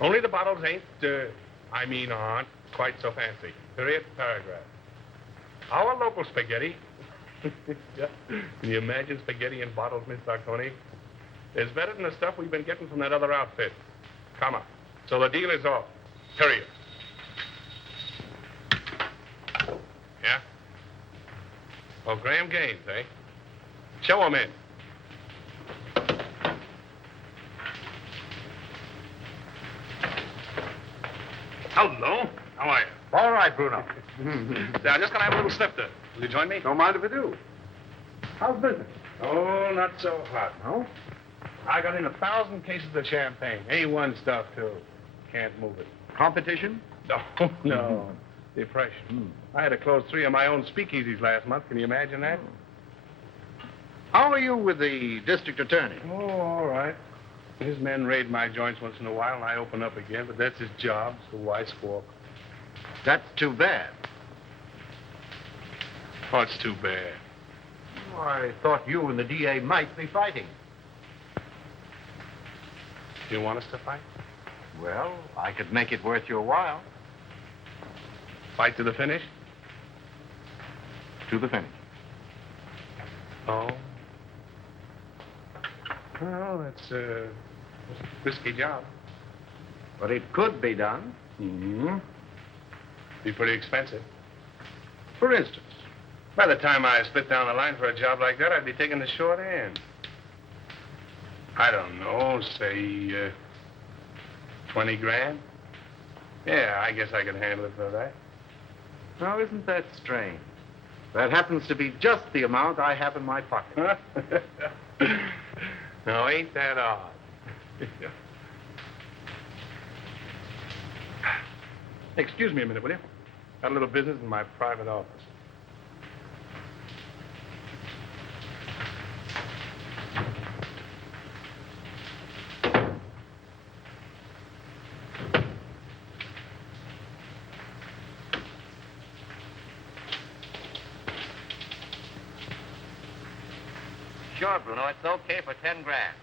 Only the bottles aren't quite so fancy. Period, paragraph. Our local spaghetti. Yeah. Can you imagine spaghetti in bottles, Miss Sarconi? It's better than the stuff we've been getting from that other outfit. Come on. So the deal is off. Period. Yeah? Oh, Graham Gaines, eh? Show him in. Hello. How are you? All right, Bruno. Yeah, I'm just gonna have a little snifter. Will you join me? Don't mind if I do. How's business? Oh, not so hot. No? I got in 1,000 cases of champagne. A1 stuff, too. Can't move it. Competition? No, no. Depression. I had to close 3 of my own speakeasies last month. Can you imagine that? How are you with the district attorney? Oh, all right. His men raid my joints once in a while, and I open up again, but that's his job, so why squawk? That's too bad. What's too bad? Oh, I thought you and the DA might be fighting. Do you want us to fight? Well, I could make it worth your while. Fight to the finish? To the finish. Oh. Well, that's a risky job. But it could be done. Mm-hmm. Be pretty expensive. For instance? By the time I split down the line for a job like that, I'd be taking the short end. I don't know, say, 20 grand? Yeah, I guess I could handle it for that. Now, isn't that strange? That happens to be just the amount I have in my pocket. No, ain't that odd? Excuse me a minute, will you? Got a little business in my private office. Sure, Bruno, it's okay for 10 grand.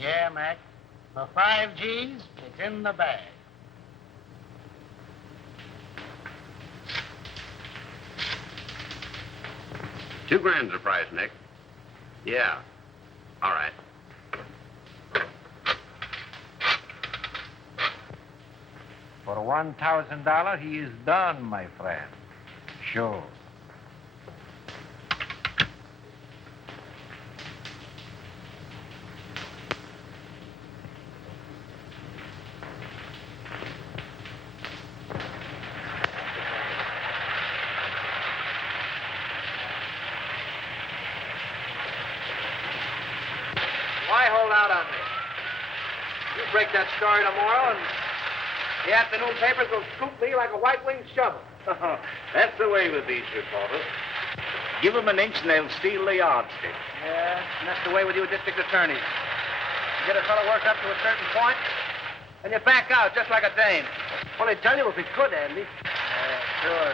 Yeah, Mac. For 5 G's, it's in the bag. $2 grand's the price, Nick. Yeah. All right. For $1,000, he is done, my friend. Sure. Why hold out on me? You break that story tomorrow, and the afternoon papers will scoop me like a white-winged shovel. That's the way with these reporters. Give them an inch and they'll steal the yardstick. Yeah, and that's the way with you district attorneys. You get a fellow worked up to a certain point, and you back out just like a dame. Well, they tell you if it's good, Andy. Yeah, sure.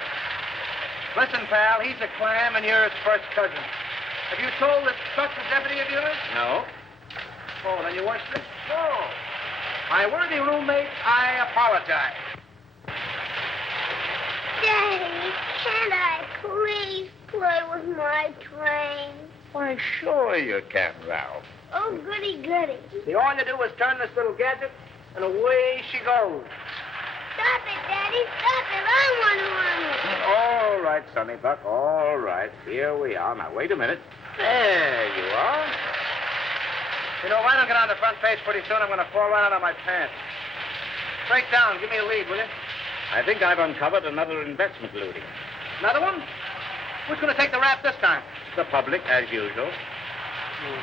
Listen, pal, he's a clam and you're his first cousin. Have you told this trusted deputy of yours? No. Oh, then you weren't strict? Oh. My worthy roommate, I apologize. Daddy, can't I please play with my train? Why, sure you can, Ralph. Oh, goody, goody. See, all you do is turn this little gadget, and away she goes. Stop it, Daddy, stop it. I want to run it. All right, Sonny Buck, all right. Here we are. Now, wait a minute. There you are. You know, if I don't get on the front page pretty soon, I'm going to fall right out of my pants. Break down. Give me a lead, will you? I think I've uncovered another investment looting. Another one? Who's going to take the rap this time? The public, as usual.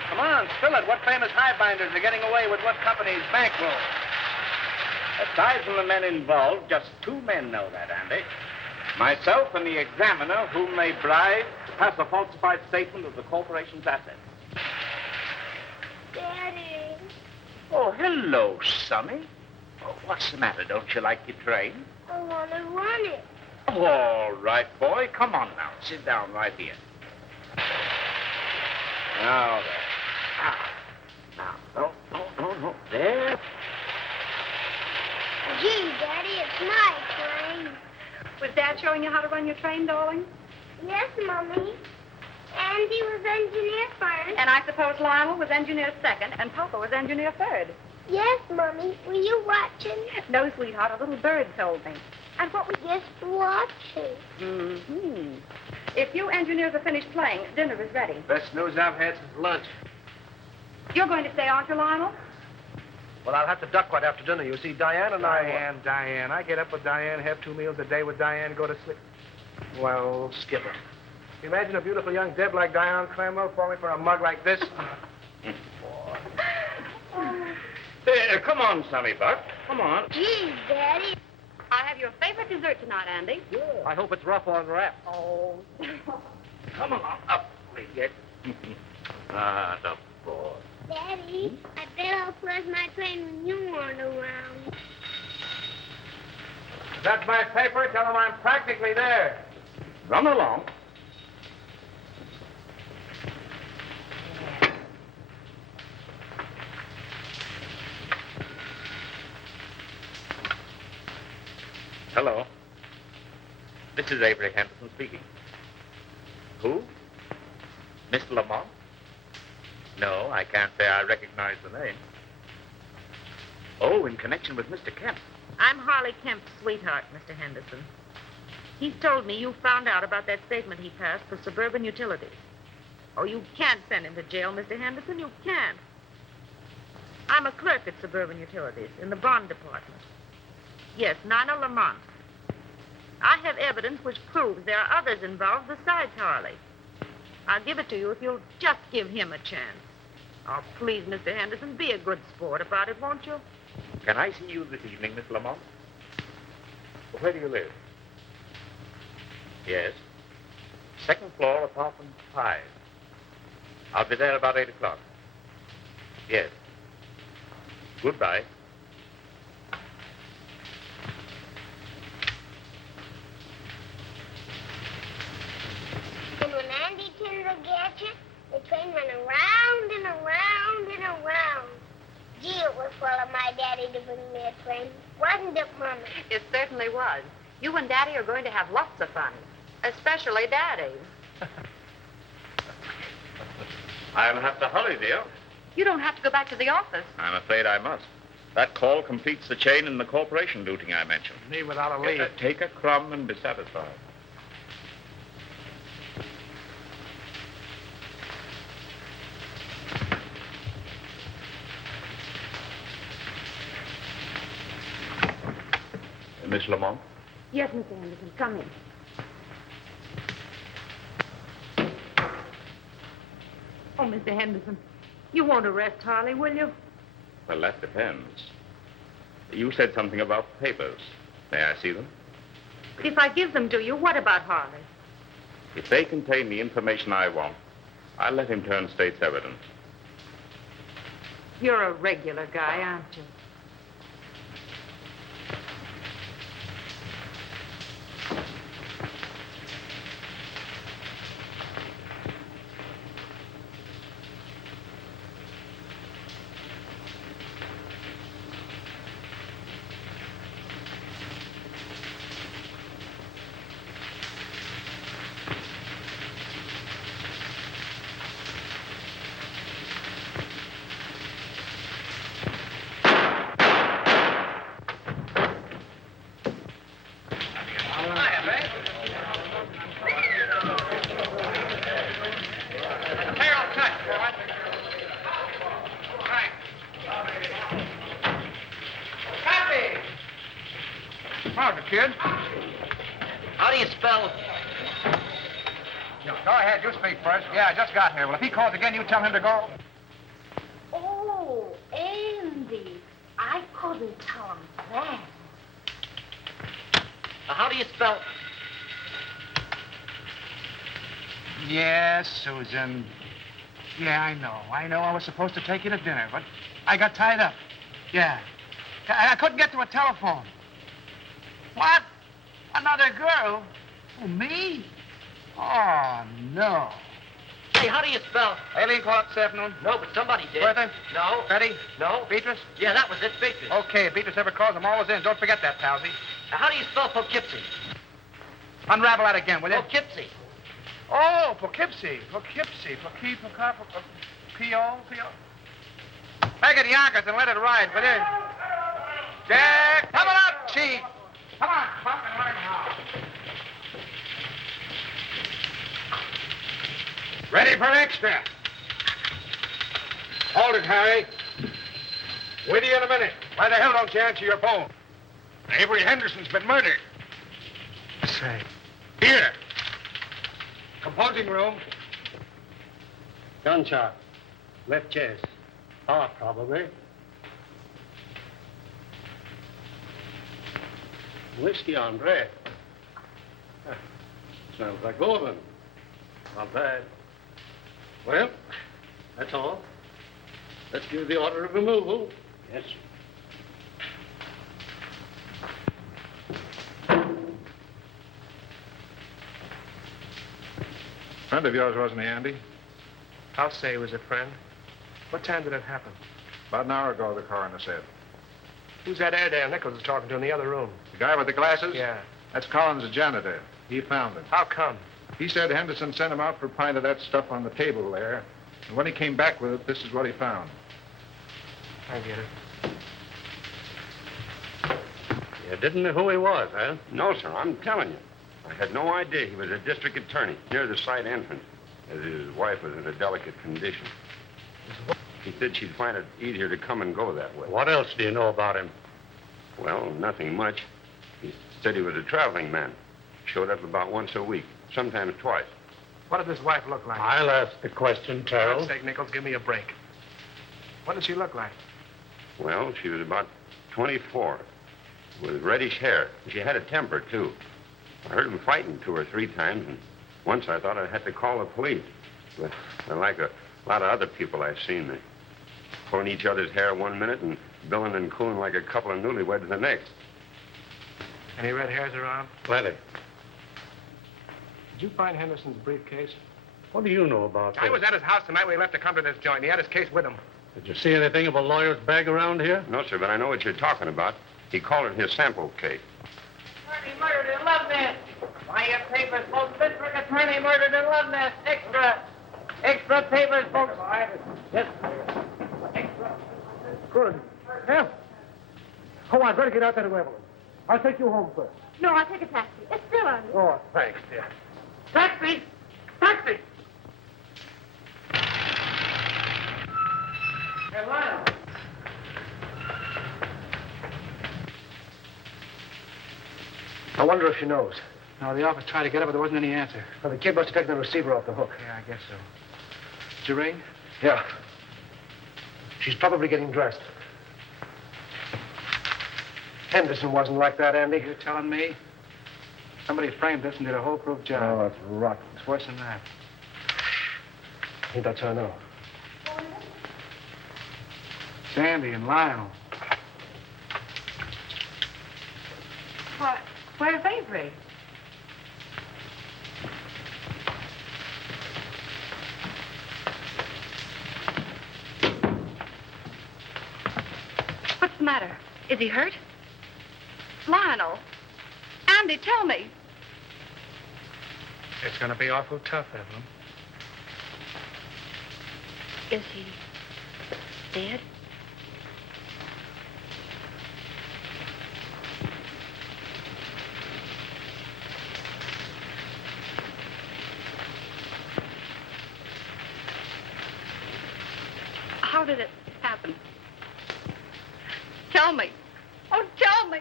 Come on, spill it. What famous highbinders are getting away with what company's bankroll? Aside from the men involved, just 2 men know that, Andy. Myself and the examiner, whom they bribed to pass a falsified statement of the corporation's assets. Daddy. Oh, hello, Sonny. Oh, what's the matter? Don't you like your train? I want to run it. All right, boy. Come on now. Sit down right here. Now, there. My train. Was Dad showing you how to run your train, darling? Yes, Mommy. Andy was engineer first. And I suppose Lionel was engineer second, and Papa was engineer third. Yes, Mommy. Were you watching? No, sweetheart, a little bird told me. And what was just watching? Mm-hmm. If you engineers are finished playing, dinner is ready. Best news I've had since lunch. You're going to stay, aren't you, Lionel? Well, I'll have to duck right after dinner. You see, Diane and I... Diane. I get up with Diane, have 2 meals a day with Diane, go to sleep. Well, Skipper. Imagine a beautiful young Deb like Diane Cranwell falling for a mug like this. Hey, come on, Sonny Buck. Come on. Geez, Daddy. I have your favorite dessert tonight, Andy. I hope it's rough on wrap. Oh. Come on, up we get. Ah, the boy. Daddy, I bet I'll flush my train when you aren't around. That's my paper. Tell them I'm practically there. Run along. Hello. This is Avery Henderson speaking. Who? Mr. Lamont? No, I can't say I recognize the name. Oh, in connection with Mr. Kemp. I'm Harley Kemp's sweetheart, Mr. Henderson. He's told me you found out about that statement he passed for Suburban Utilities. Oh, you can't send him to jail, Mr. Henderson. You can't. I'm a clerk at Suburban Utilities in the bond department. Yes, Nina Lamont. I have evidence which proves there are others involved besides Harley. I'll give it to you if you'll just give him a chance. Oh, please, Mr. Henderson, be a good sport about it, won't you? Can I see you this evening, Miss Lamont? Where do you live? Yes. Second floor, apartment 5. I'll be there about 8 o'clock. Yes. Goodbye. And when Andy turned the gadget, the train went around and around and around. Gee, it was full of my daddy to bring me a train. Wasn't it, Mommy? It certainly was. You and Daddy are going to have lots of fun, especially Daddy. I'll have to hurry, dear. You don't have to go back to the office. I'm afraid I must. That call completes the chain in the corporation looting I mentioned. Me without a lead. Take a crumb and be satisfied. Miss Lamont? Yes, Mr. Henderson, come in. Oh, Mr. Henderson, you won't arrest Harley, will you? Well, that depends. You said something about papers. May I see them? But if I give them to you, what about Harley? If they contain the information I want, I'll let him turn state's evidence. You're a regular guy, aren't you? How's it, kid? How do you spell... Go ahead, you speak first. Yeah, I just got here. Well, if he calls again, you tell him to go. Oh, Andy. I couldn't tell him that. How do you spell... Yes, Susan. Yeah, I know. I was supposed to take you to dinner, but I got tied up. Yeah. I couldn't get to a telephone. What? Another girl? Oh, me? Oh, no. Hey, how do you spell... Aileen called up this afternoon? No, but somebody did. Bertha? No. Betty? No. Beatrice? Yeah, that was it, Beatrice. Okay, Beatrice ever calls, I'm always in. Don't forget that, Palsy. Now, how do you spell Poughkeepsie? Unravel that again, will you? Poughkeepsie. Oh, Poughkeepsie. Poughkeepsie. P-O. Make it Yonkers and let it ride, will you? Jack, come on up, Chief. Come on, Buck, and learn how. Ready for extra. Hold it, Harry. With you in a minute. Why the hell don't you answer your phone? Avery Henderson's been murdered. Say. Here. Composing room. Gunshot. Left chest. Heart, probably. Whiskey on breath. Sounds like Gordon. Not bad. Well, that's all. Let's give the order of removal. Yes, sir. Friend of yours, wasn't he, Andy? I'll say he was a friend. What time did it happen? About an hour ago, the coroner said. Who's that Airedale Nichols was talking to in the other room? The guy with the glasses? Yeah. That's Collins, the janitor. He found him. How come? He said Henderson sent him out for a pint of that stuff on the table there. And when he came back with it, this is what he found. I get it. You didn't know who he was, huh? No, sir, I'm telling you. I had no idea he was a district attorney near the side entrance, as his wife was in a delicate condition. He said she'd find it easier to come and go that way. What else do you know about him? Well, nothing much. He said he was a traveling man. Showed up about once a week, sometimes twice. What did his wife look like? I'll ask the question, For Terrell. God's sake, Nichols, give me a break. What did she look like? Well, she was about 24, with reddish hair. She had a temper, too. I heard them fighting 2 or 3 times, and once I thought I had to call the police. But they're like a lot of other people I've seen. They're pulling each other's hair one minute and billing and cooing like a couple of newlyweds the next. Any red hairs around? Plenty. Did you find Henderson's briefcase? What do you know about I this? was at his house tonight when he left to come to this joint. He had his case with him. Did you see anything of a lawyer's bag around here? No, sir, but I know what you're talking about. He called it his sample case. Attorney murdered in Love Nest. Why your papers, folks? District attorney murdered in Love Nest. Extra. Extra papers, folks. Yes. Extra. Good. Hell. Come on, better get out there to Evelyn. I'll take you home first. No, I'll take a taxi. It's still on. Oh, thanks, dear. Taxi! Taxi! Hey, Lionel. I wonder if she knows. No, the office tried to get her, but there wasn't any answer. Well, the kid must have taken the receiver off the hook. Yeah, I guess so. Did you ring? Yeah. She's probably getting dressed. Henderson wasn't like that, Andy. You telling me? Somebody framed this and did a whole-proof job. Oh, that's rotten. It's worse than that. I think that's her now. Sandy and Lionel. What? Where's Avery? What's the matter? Is he hurt? Lionel. Andy, tell me. It's going to be awful tough, Evelyn. Is he dead? How did it happen? Tell me. Oh, tell me.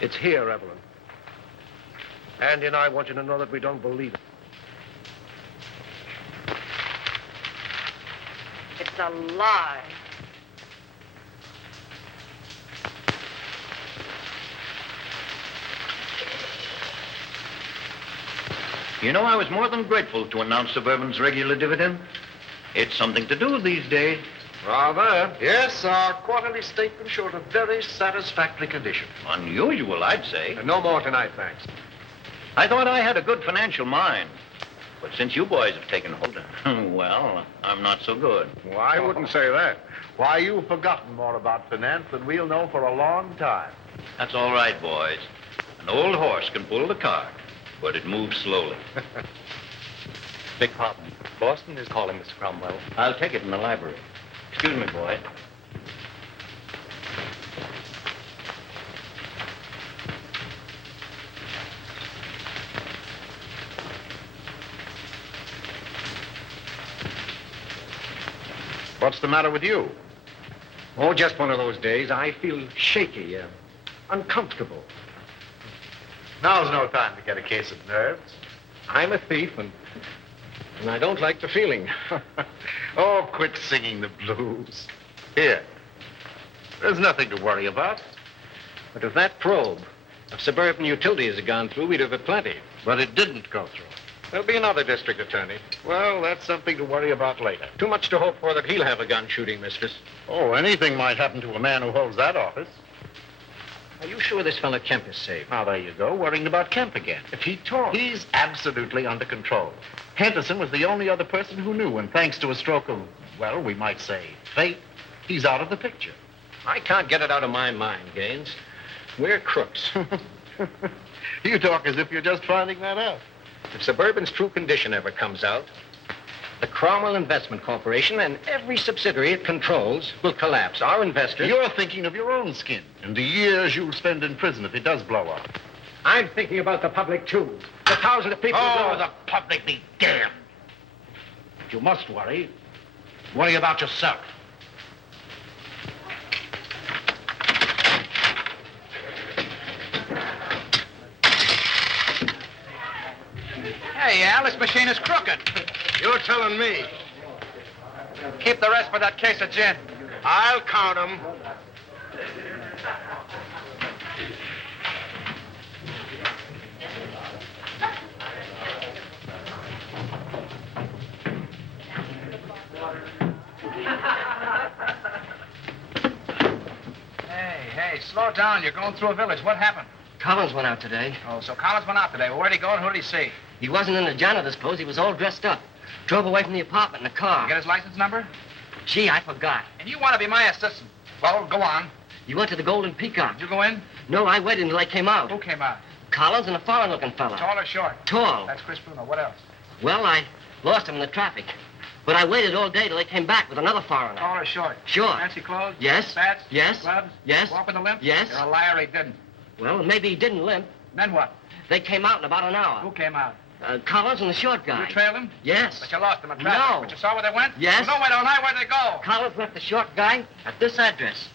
It's here, Evelyn. Andy and I want you to know that we don't believe it. It's a lie. You know, I was more than grateful to announce Suburban's regular dividend. It's something to do these days. Rather. Yes, our quarterly statement showed a very satisfactory condition. Unusual, I'd say. And no more tonight, thanks. I thought I had a good financial mind. But since you boys have taken hold, well, I'm not so good. Well, I wouldn't say that. Why, you've forgotten more about finance than we'll know for a long time. That's all right, boys. An old horse can pull the cart, but it moves slowly. Beg pardon. Boston is calling, Mr. Cromwell. I'll take it in the library. Excuse me, boy. What's the matter with you? Oh, just one of those days. I feel shaky, uncomfortable. Now's no time to get a case of nerves. I'm a thief, and I don't like the feeling. Oh, quit singing the blues. Here. There's nothing to worry about. But if that probe of suburban utilities had gone through, we'd have had plenty. But it didn't go through. There'll be another district attorney. Well, that's something to worry about later. Too much to hope for that he'll have a gun shooting mistress. Oh, anything might happen to a man who holds that office. Are you sure this fellow Kemp is safe? Now, there you go, worrying about Kemp again. If he talks. He's absolutely under control. Henderson was the only other person who knew, and thanks to a stroke of, well, we might say, fate, he's out of the picture. I can't get it out of my mind, Gaines. We're crooks. You talk as if you're just finding that out. If Suburban's true condition ever comes out, the Cromwell Investment Corporation and every subsidiary it controls will collapse. Our investors... You're thinking of your own skin and the years you'll spend in prison if it does blow up. I'm thinking about the public, too. The thousands of people... Oh, the public be damned. If you must worry about yourself. Hey, Al, this machine is crooked. You're telling me. Keep the rest for that case of gin. I'll count 'em. Hey, slow down. You're going through a village. What happened? Collins went out today. Oh, so Collins went out today. Well, where'd he go and who did he see? He wasn't in the janitor's clothes. He was all dressed up. Drove away from the apartment in a car. You get his license number? Gee, I forgot. And you want to be my assistant. Well, go on. He went to the Golden Peacock. Did you go in? No, I waited until I came out. Who came out? Collins and a foreign-looking fella. Tall or short? Tall. That's Chris Bruno. What else? Well, I lost him in the traffic. But I waited all day till they came back with another foreigner. Tall or short? Short. Fancy clothes? Yes. Spats? Yes. Gloves? Yes. Walk with a limp? Yes. You're a liar, he didn't. Well, maybe he didn't limp. Then what? They came out in about an hour. Who came out? Collins and the short guy. You trailed him? Yes. But you lost him in traffic. No. But you saw where they went? Yes. Well, no, wait, all night. Where'd they go? Collins left the short guy at this address.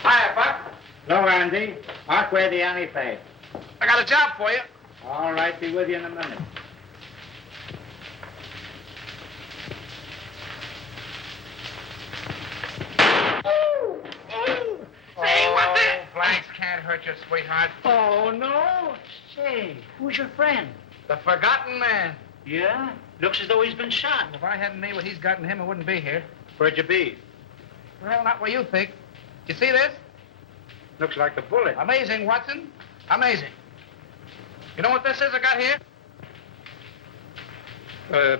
Hiya, Buck. Hello, Andy. Mark where the Annie paid. I got a job for you. All right, be with you in a minute. Say, what the... Blanks can't hurt you, sweetheart. Oh, no. Say, who's your friend? The forgotten man. Yeah? Looks as though he's been shot. If I hadn't made what he's got in him, I wouldn't be here. Where'd you be? Well, not where you think. You see this? Looks like the bullet. Amazing, Watson. Amazing. You know what this is I got here?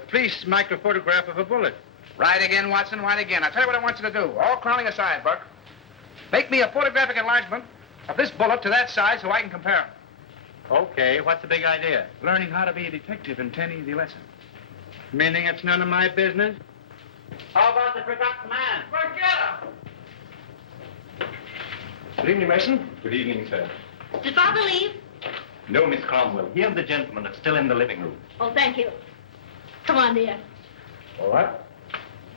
Police microphotograph of a bullet. Right again, Watson, right again. I'll tell you what I want you to do. All clowning aside, Buck. Make me a photographic enlargement of this bullet to that size so I can compare them. Okay, what's the big idea? Learning how to be a detective in 10 easy lessons. Meaning it's none of my business? How about the forgotten man? Forget him! Good evening, Mason. Good evening, sir. Did Father leave? No, Miss Cromwell. He and the gentleman are still in the living room. Oh, thank you. Come on, dear. All right.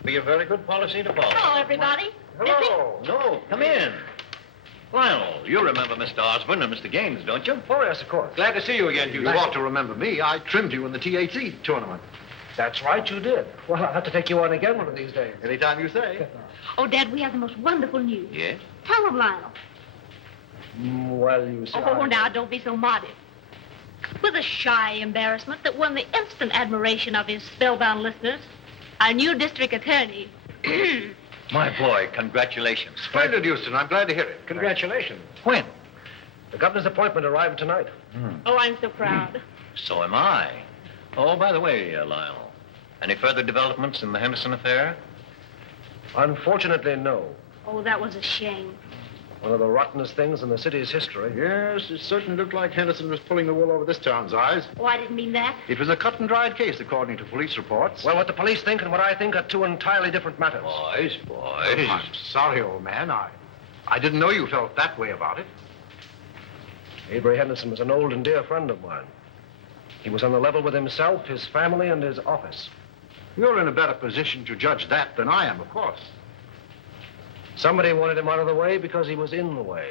Be a very good policy to follow. Hello, everybody. Hello. No, come in. Well, you remember Mr. Osborne and Mr. Gaines, don't you? Oh, yes, of course. Glad to see you again, Hugh. You ought to remember me. I trimmed you in the TAT tournament. That's right, you did. Well, I'll have to take you on again one of these days. Anytime you say. Oh, Dad, we have the most wonderful news. Yes? Tell him, Lionel. Well, you see. Oh, now, don't be so modest. With a shy embarrassment that won the instant admiration of his spellbound listeners, our new district attorney. My boy, congratulations. Splendid, Houston. I'm glad to hear it. Congratulations. When? The governor's appointment arrived tonight. Oh, I'm so proud. So am I. Oh, by the way, Lionel, any further developments in the Henderson affair? Unfortunately, no. Oh, that was a shame. One of the rottenest things in the city's history. Yes, it certainly looked like Henderson was pulling the wool over this town's eyes. Oh, I didn't mean that. It was a cut-and-dried case, according to police reports. Well, what the police think and what I think are two entirely different matters. Boys. I'm sorry, old man. I didn't know you felt that way about it. Avery Henderson was an old and dear friend of mine. He was on the level with himself, his family, and his office. You're in a better position to judge that than I am, of course. Somebody wanted him out of the way because he was in the way.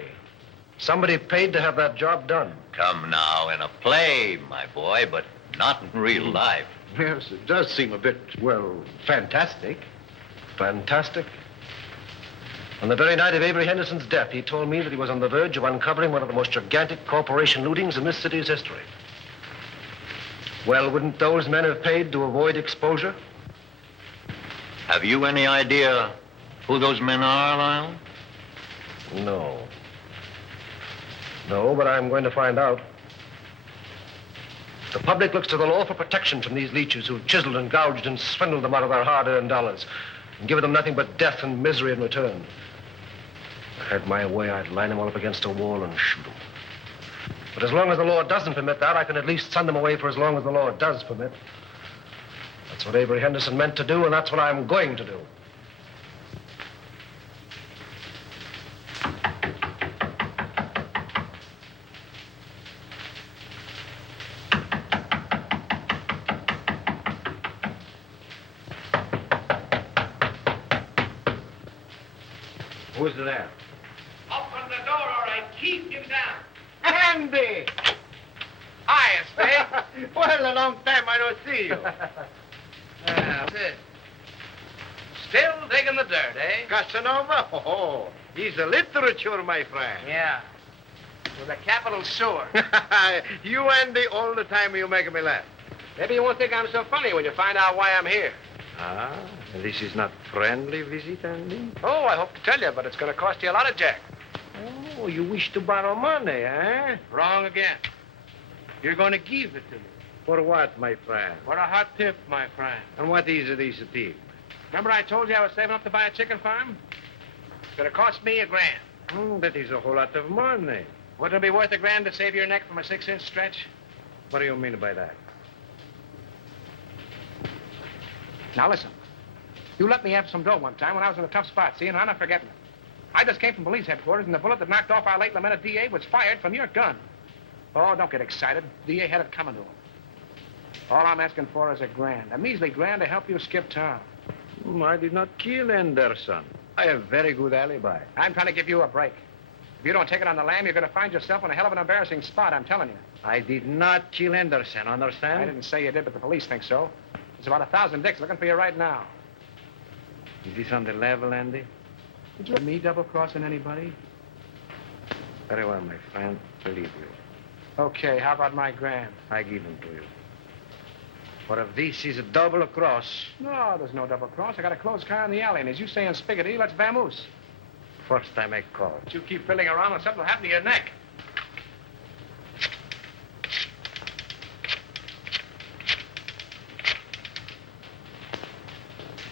Somebody paid to have that job done. Come now, in a play, my boy, but not in real life. Yes, it does seem a bit, well, fantastic. Fantastic. On the very night of Avery Henderson's death, he told me that he was on the verge of uncovering one of the most gigantic corporation lootings in this city's history. Well, wouldn't those men have paid to avoid exposure? Have you any idea who those men are, Lionel? No. No, but I'm going to find out. The public looks to the law for protection from these leeches who've chiseled and gouged and swindled them out of their hard-earned dollars and given them nothing but death and misery in return. If I had my way, I'd line them all up against a wall and shoot them. But as long as the law doesn't permit that, I can at least send them away for as long as the law does permit. That's what Avery Henderson meant to do, and that's what I'm going to do. Who's there? Open the door, all right. Keep him down. Andy! Hiya, Spade. Well, a long time I don't see you. That's it. Still digging the dirt, eh? Casanova? Oh, he's a literature, my friend. Yeah. With a capital sewer. You, Andy, all the time you make me laugh. Maybe you won't think I'm so funny when you find out why I'm here. Ah, this is not friendly visit, Andy? Oh, I hope to tell you, but it's going to cost you a lot of jack. Oh, you wish to borrow money, eh? Wrong again. You're going to give it to me. For what, my friend? For a hot tip, my friend. And what is this tip? Remember I told you I was saving up to buy a chicken farm? It's going to cost me $1,000. Oh, that is a whole lot of money. Wouldn't it be worth $1,000 to save your neck from a 6-inch stretch? What do you mean by that? Now, listen. You let me have some dough one time when I was in a tough spot, see, and I'm not forgetting it. I just came from police headquarters, and the bullet that knocked off our late lamented DA was fired from your gun. Oh, don't get excited. DA had it coming to him. All I'm asking for is $1,000. A measly $1,000 to help you skip town. I did not kill Anderson. I have very good alibi. I'm trying to give you a break. If you don't take it on the lam, you're going to find yourself in a hell of an embarrassing spot, I'm telling you. I did not kill Anderson, understand? I didn't say you did, but the police think so. There's about 1,000 dicks looking for you right now. Is this on the level, Andy? Did you me double-crossing anybody? Very well, my friend. Believe you. Okay, how about my $1,000? I give them to you. For if this is a double cross... No, there's no double cross. I got a closed car in the alley, and as you say in Spiggity, let's vamoose. First time I call. But you keep fiddling around and something will happen to your neck.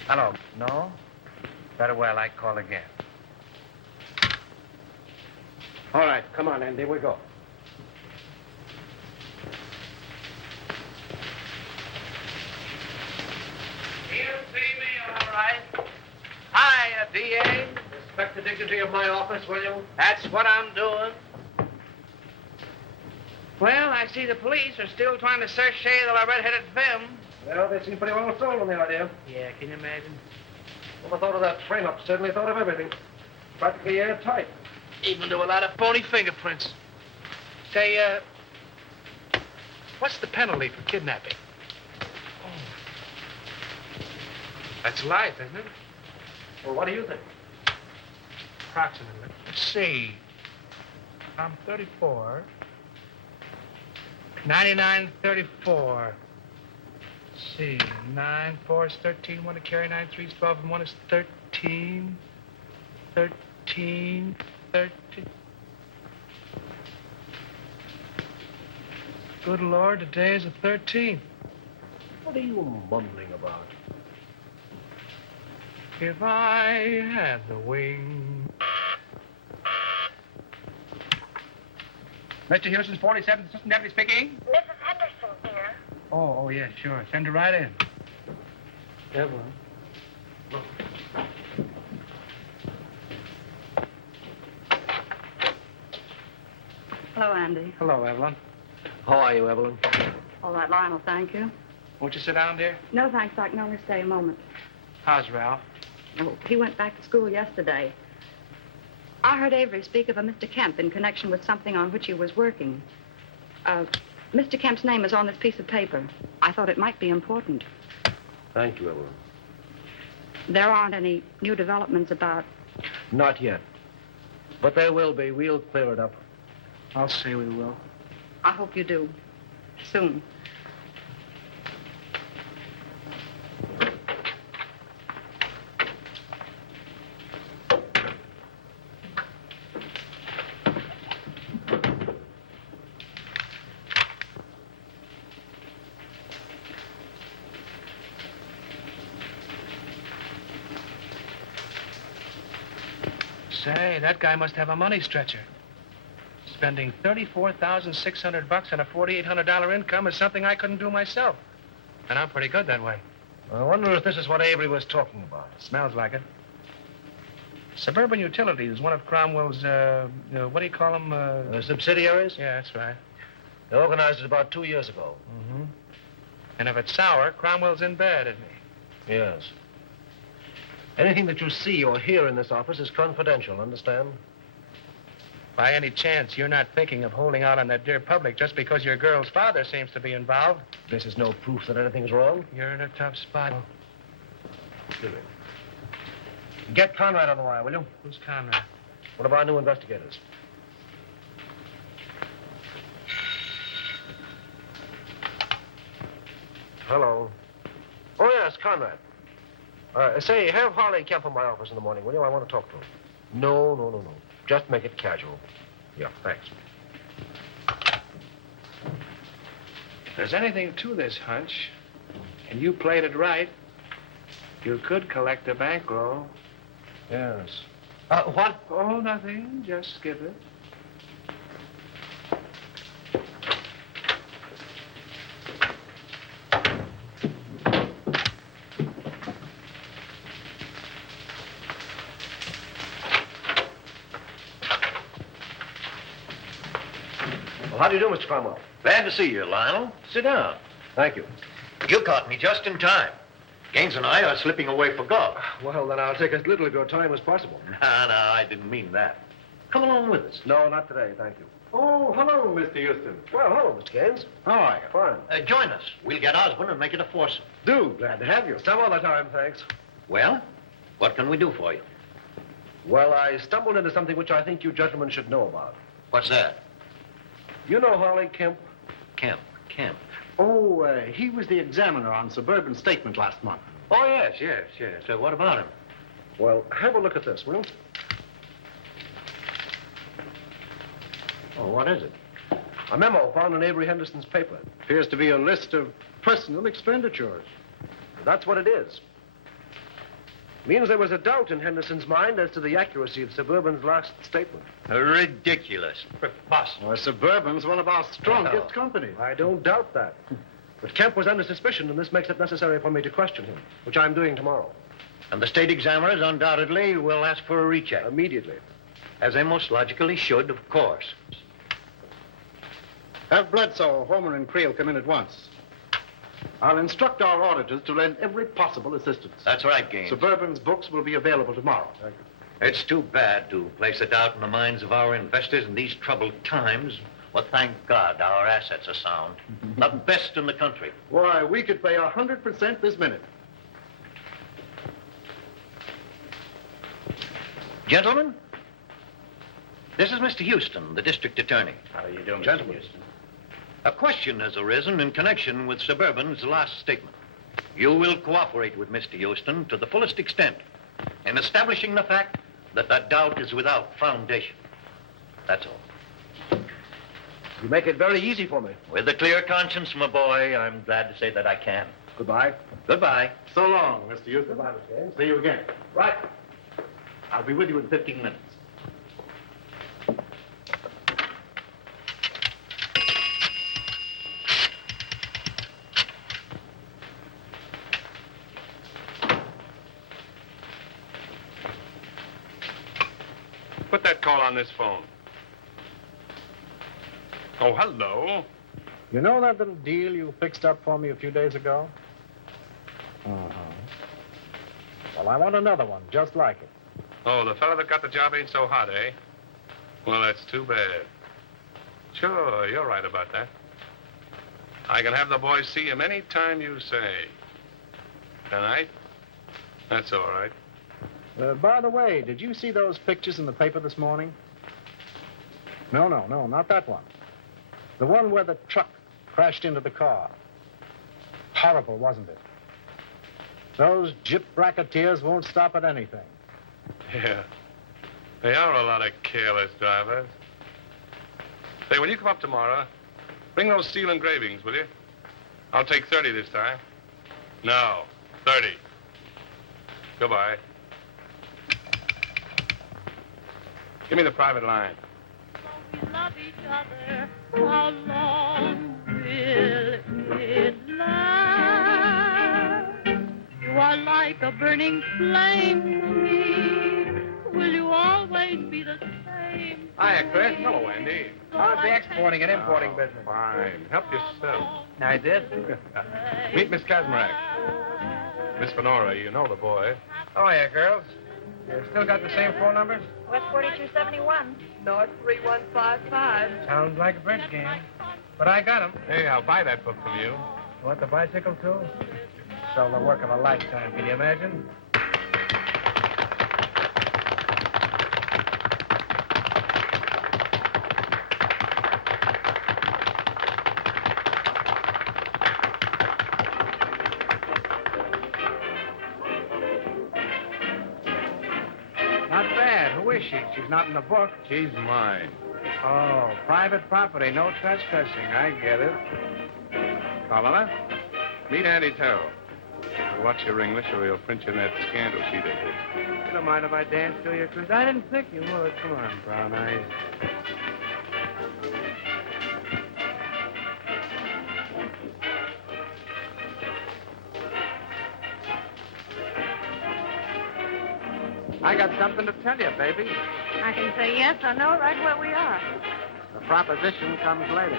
Hello. No? Very well, I call again. All right, come on, Andy, we go. You see me, all right. Hiya, DA. Respect the dignity of my office, will you? That's what I'm doing. Well, I see the police are still trying to search shade of our red-headed femme. Well, they seem pretty well sold on the idea. Yeah, can you imagine? Never thought of that frame-up. Certainly thought of everything. Practically airtight. Even do a lot of phony fingerprints. Say, what's the penalty for kidnapping? That's life, isn't it? Well, what do you think? Approximately. Let's see. I'm 34. 99, 34. Let's see. 9, 4 is 13. 1 to carry 9, 3 is 12, and 1 is 13. 13. Good Lord, today is the 13th. What are you mumbling about? If I had the wing. Mr. Houston's 47th Assistant Deputy speaking. Mrs. Henderson here. Oh, yeah, sure. Send her right in. Evelyn. Hello, Andy. Hello, Evelyn. How are you, Evelyn? All right, Lionel, thank you. Won't you sit down, dear? No, thanks. I can only stay a moment. How's Ralph? Oh, he went back to school yesterday. I heard Avery speak of a Mr. Kemp in connection with something on which he was working. Mr. Kemp's name is on this piece of paper. I thought it might be important. Thank you, Evelyn. There aren't any new developments about... Not yet. But there will be. We'll clear it up. I'll say we will. I hope you do. Soon. Say, that guy must have a money stretcher. Spending $34,600 on a $4,800 income is something I couldn't do myself. And I'm pretty good that way. I wonder if this is what Avery was talking about. Smells like it. Suburban Utilities is one of Cromwell's, what do you call them? Subsidiaries? Yeah, that's right. They organized it about 2 years ago. Mm-hmm. And if it's sour, Cromwell's in bed, isn't he? Yes. Anything that you see or hear in this office is confidential, understand? By any chance, you're not thinking of holding out on that dear public just because your girl's father seems to be involved? This is no proof that anything's wrong. You're in a tough spot. Excuse me. Get Conrad on the wire, will you? Who's Conrad? One of our new investigators. Hello. Oh, yes, Conrad. Say, have Harley Kemp in my office in the morning, will you? I want to talk to him. No. Just make it casual. Yeah, thanks. If there's anything to this hunch, and you played it right, you could collect a bankroll. Yes. What? Oh, nothing. Just skip it. Well, how do you do, Mr. Cromwell? Glad to see you, Lionel. Sit down. Thank you. You caught me just in time. Gaines and I are slipping away for golf. Well, then I'll take as little of your time as possible. No, I didn't mean that. Come along with us. No, not today, thank you. Oh, hello, Mr. Houston. Well, hello, Mr. Gaines. How are you? Fine. Join us. We'll get Osborne and make it a foursome. Do. Glad to have you. Some other time, thanks. Well, what can we do for you? Well, I stumbled into something which I think you gentlemen should know about. What's that? You know Harley Kemp? Kemp. Oh, he was the examiner on Suburban Statement last month. Oh, yes. What about him? Well, have a look at this, will you? Oh, what is it? A memo found in Avery Henderson's paper. Appears to be a list of personal expenditures. That's what it is. Means there was a doubt in Henderson's mind as to the accuracy of Suburban's last statement. Ridiculous. Preposterous. Suburban's one of our strongest companies. I don't doubt that. But Kemp was under suspicion, and this makes it necessary for me to question him, which I'm doing tomorrow. And the state examiners undoubtedly will ask for a recheck. Immediately. As they most logically should, of course. Have Bledsoe, Homer, and Creel come in at once. I'll instruct our auditors to lend every possible assistance. That's right, Gaines. Suburban's books will be available tomorrow. Thank you. It's too bad to place a doubt in the minds of our investors in these troubled times. Well, thank God our assets are sound. The best in the country. Why, we could pay 100% this minute. Gentlemen, this is Mr. Houston, the district attorney. How are you doing, Gentlemen. Mr. Houston? A question has arisen in connection with Suburban's last statement. You will cooperate with Mr. Houston to the fullest extent in establishing the fact that the doubt is without foundation. That's all. You make it very easy for me. With a clear conscience, my boy, I'm glad to say that I can. Goodbye. Goodbye. So long, Mr. Houston. Goodbye, Mr. Haynes. See you again. Right. I'll be with you in 15 minutes. Put that call on this phone. Oh, hello. You know that little deal you fixed up for me a few days ago? Well, I want another one, just like it. Oh, the fellow that got the job ain't so hot, eh? Well, that's too bad. Sure, you're right about that. I can have the boys see him any time you say. Tonight? That's all right. By the way, did you see those pictures in the paper this morning? No, not that one. The one where the truck crashed into the car. Horrible, wasn't it? Those gyp racketeers won't stop at anything. Yeah. They are a lot of careless drivers. Say, when you come up tomorrow, bring those steel engravings, will you? I'll take 30 this time. No, 30. Goodbye. Give me the private line. We love each other. How long will it last? You are like a burning flame to me. Will you always be the same? Hiya, Chris. Hello, Andy. How's the exporting and importing business? Fine. Help yourself. I did. Meet Miss Kazmarek. Miss Fenora, you know the boy. Oh, yeah, girls. You still got the same phone numbers? West 4271. North 3155. Sounds like a bridge game. But I got 'em. Hey, I'll buy that book from you. You want the bicycle, too? So the work of a lifetime, can you imagine? Not bad. Who is she? She's not in the book. She's mine. Oh, private property, no trespassing. I get it. Colonna, meet Andy Terrell. Watch your English or he'll print you in that scandal sheet of his. You don't mind if I dance to you, Chris? I didn't think you would. Come on, brown eyes. I got something to tell you, baby. I can say yes or no right where we are. The proposition comes later.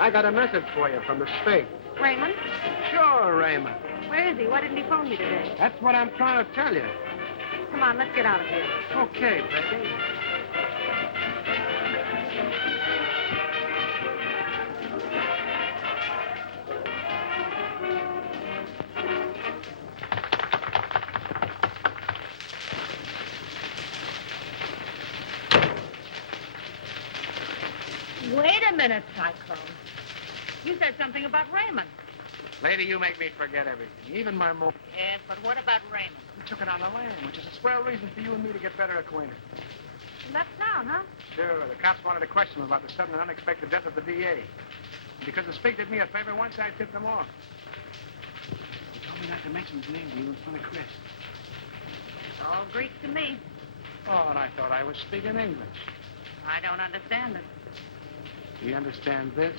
I got a message for you from the state. Raymond? Sure, Raymond. Where is he? Why didn't he phone me today? That's what I'm trying to tell you. Come on, let's get out of here. Okay, baby. Wait a minute, Cyclone. You said something about Raymond. Lady, you make me forget everything, even my mom. Yes, but what about Raymond? We took it on the lam, which is a swell reason for you and me to get better acquainted. He left town, huh? Sure, the cops wanted to question him about the sudden and unexpected death of the DA. Because the Spig did me a favor once, I tipped him off. He told me not to mention his name to you in front of Chris. It's all Greek to me. Oh, and I thought I was speaking English. I don't understand it. Do you understand this?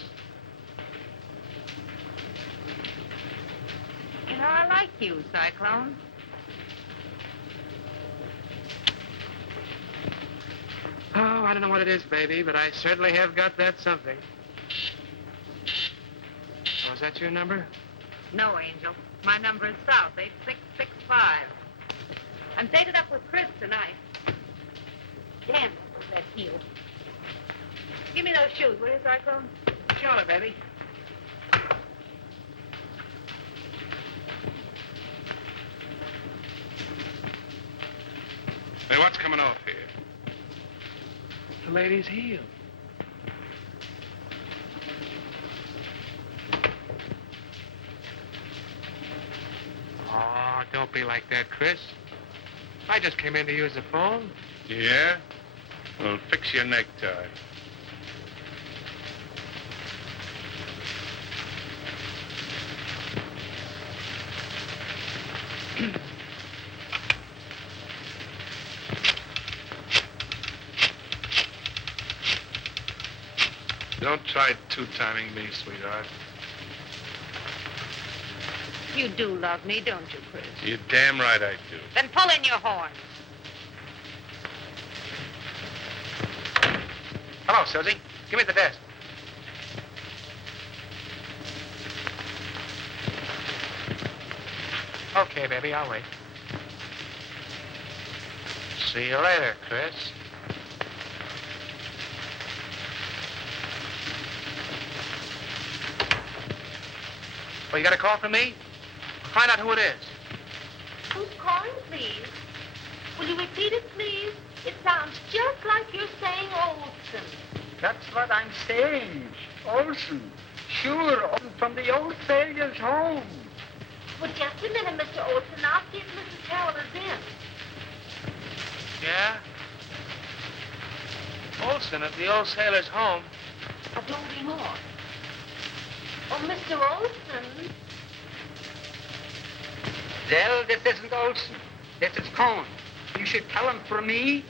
You know, I like you, Cyclone. Oh, I don't know what it is, baby, but I certainly have got that something. Oh, is that your number? No, Angel. My number is South 8665. I'm dated up with Chris tonight. Damn, that heel. Give me those shoes, will you, Cyclone? Sure, baby. Hey, what's coming off here? The lady's heel. Oh, don't be like that, Chris. I just came in to use the phone. Yeah? Well, fix your necktie. Don't try two-timing me, sweetheart. You do love me, don't you, Chris? You're damn right I do. Then pull in your horn. Hello, Susie. Give me the desk. Okay, baby, I'll wait. See you later, Chris. Well, you got a call from me? Find out who it is. Who's calling, please? Will you repeat it, please? It sounds just like you're saying Olson. That's what I'm saying. Olson. Sure, from the old sailor's home. Well, just a minute, Mr. Olson. I'll see if Mrs. Harold is in. Yeah? Olson at the old sailor's home. Oh, don't be more. Oh, Mr. Olson. Well, this isn't Olson. This is Cohn. You should tell him for me.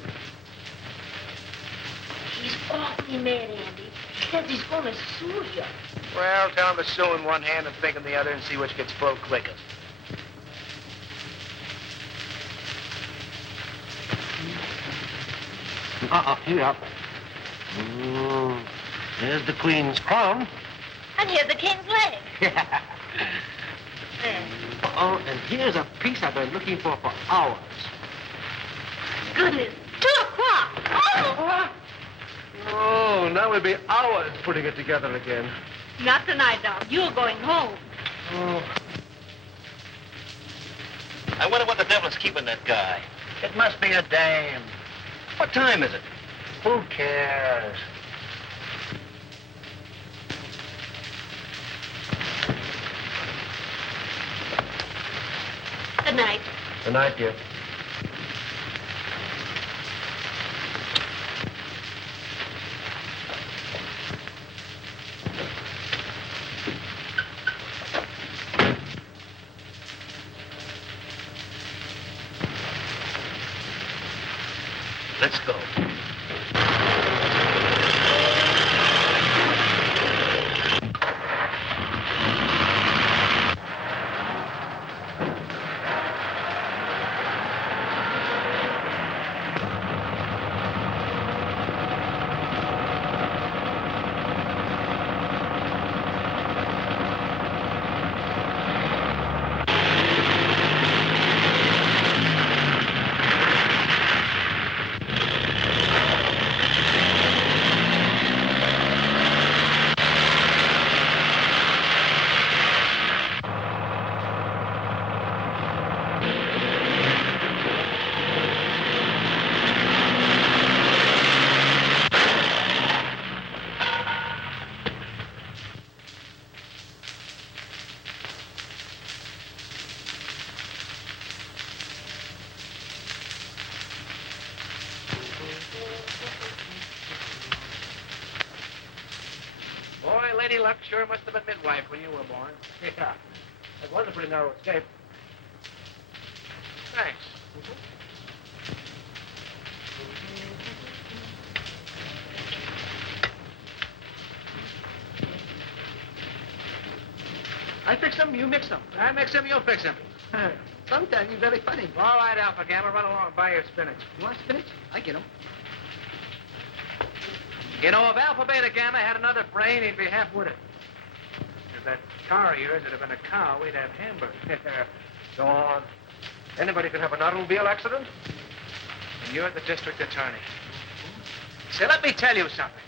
He's awfully mad, Andy. He says he's going to sue you. Well, tell him to sue in one hand and think in the other and see which gets full quickest. Here up. There's the Queen's crown. And here's the king's leg. There. Oh, and here's a piece I've been looking for hours. Goodness, 2 o'clock. Oh! Oh, now we'll be hours putting it together again. Not tonight, Doc. You're going home. Oh. I wonder what the devil's keeping that guy. It must be a dame. What time is it? Who cares? Good night. Good night, dear. Let's go. Boy, Lady Luck sure must have been midwife when you were born. Yeah. That was a pretty narrow escape. Thanks. I fix them, you mix them. I mix them, you fix them. Sometimes you're very funny. All right, Alpha Gamma, run along and buy your spinach. You want spinach? I get them. You know, if Alpha Beta Gamma had another brain, he'd be half-witted. If that car of yours had been a cow, we'd have hamburgers. Go on. Anybody can have an automobile accident. And you're the district attorney. Say, let me tell you something.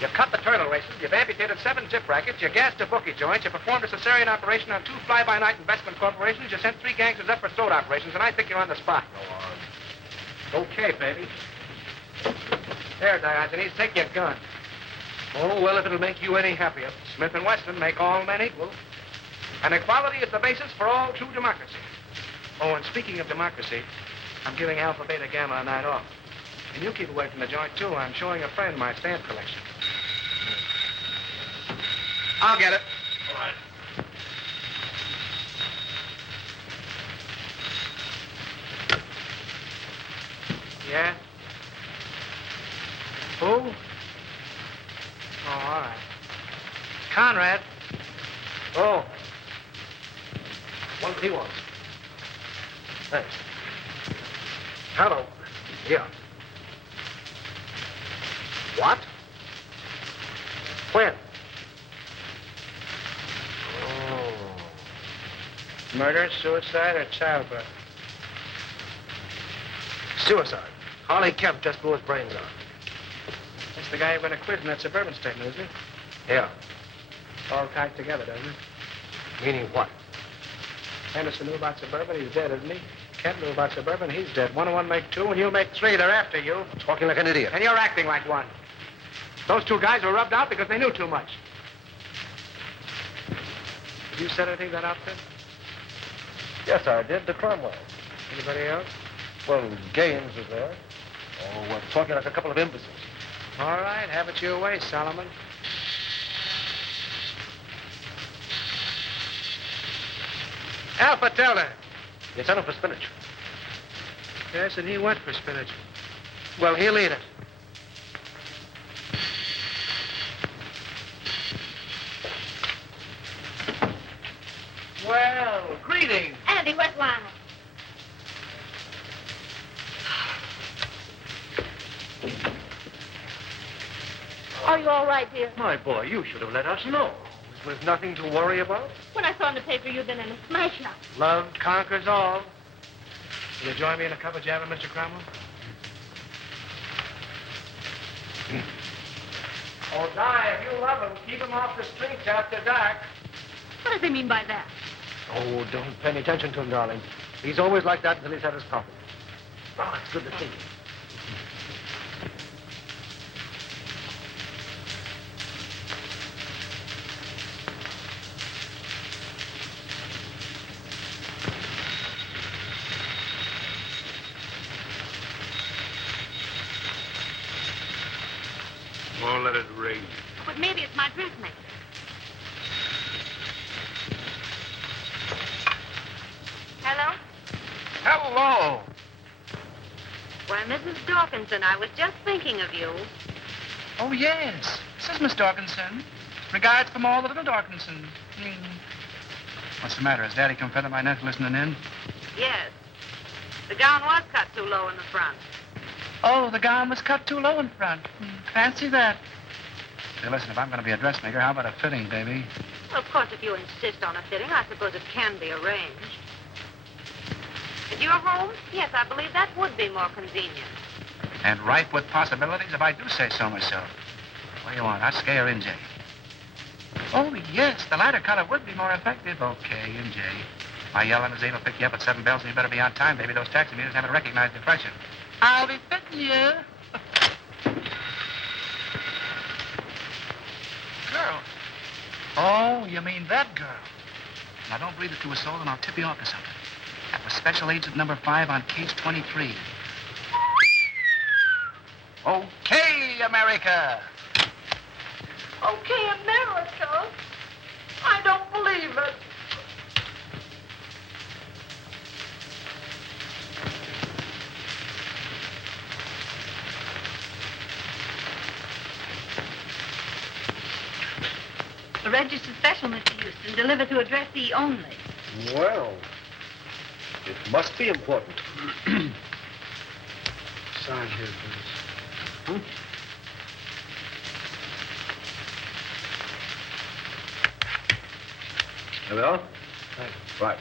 You cut the turtle races, you've amputated 7 zip rackets, you gassed a bookie joint, you performed a cesarean operation on 2 fly-by-night investment corporations, you sent 3 gangsters up for throat operations, and I think you're on the spot. Go on. Okay, baby. There, Diogenes, take your gun. Oh, well, if it'll make you any happier. Smith & Wesson make all men equal. And equality is the basis for all true democracy. Oh, and speaking of democracy, I'm giving Alpha, Beta, Gamma a night off. And you keep away from the joint, too. I'm showing a friend my stamp collection. I'll get it. All right. Yeah? Who? Oh, all right. Conrad. Oh. What he wants. Thanks. Hello. Yeah. What? When? Oh. Murder, suicide, or childbirth? Suicide. Harley Kemp just blew his brains out. That's the guy you're going to quiz in that suburban statement, isn't he? Yeah. All tied together, doesn't it? Meaning what? Henderson knew about suburban. He's dead, isn't he? Kemp knew about suburban. He's dead. 1 and 1 make 2, and you'll make 3. They're after you. Talking like an idiot. And you're acting like one. Those 2 guys were rubbed out because they knew too much. Have you said anything to that outfit? Yes, I did. To Cromwell. Anybody else? Well, Gaines was there. Oh, we're talking like a couple of imbeciles. All right, have it your way, Solomon. Alpha, tell her. You sent him for spinach. Yes, and he went for spinach. Well, he'll eat it. Well, greetings. Andy, where's Lionel? Are you all right, dear? My boy, you should have let us know. Was nothing to worry about? When I saw in the paper you'd been in a smash-up. Love conquers all. Will you join me in a cup of java, Mr. Cromwell? Oh, Di, if you love him, keep him off the streets after dark. What does he mean by that? Oh, don't pay any attention to him, darling. He's always like that until he's had his coffee. Oh, it's good to see you. Won't let it rain. But maybe it's my dressmaker. Hello? Hello. Why, Mrs. Dawkinson, I was just thinking of you. Oh, yes. This is Miss Dawkinson. Regards from all the little Dawkinsons. What's the matter? Has Daddy come feather my nest listening in? Yes. The gown was cut too low in the front. Oh, the gown was cut too low in front. Fancy that. Hey, listen, if I'm going to be a dressmaker, how about a fitting, baby? Well, of course, if you insist on a fitting, I suppose it can be arranged. If you're home, yes, I believe that would be more convenient. And ripe with possibilities, if I do say so myself. What do you want, Husky or NJ? Oh, yes, the lighter color would be more effective. Okay, NJ. My yellow limousine will pick you up at 7 bells, and you better be on time, baby. Those taxi meters haven't recognized the freshen. I'll be fitting you. Girl. Oh, you mean that girl. Now, don't breathe it to a soul, and I'll tip you off to something. That was Special Agent number 5 on case 23. Okay, America. Okay, America. I don't believe it. A registered special, Mr. Houston, delivered to address E only. Well, it must be important. Sign here, please. There we are. Thank you. Right.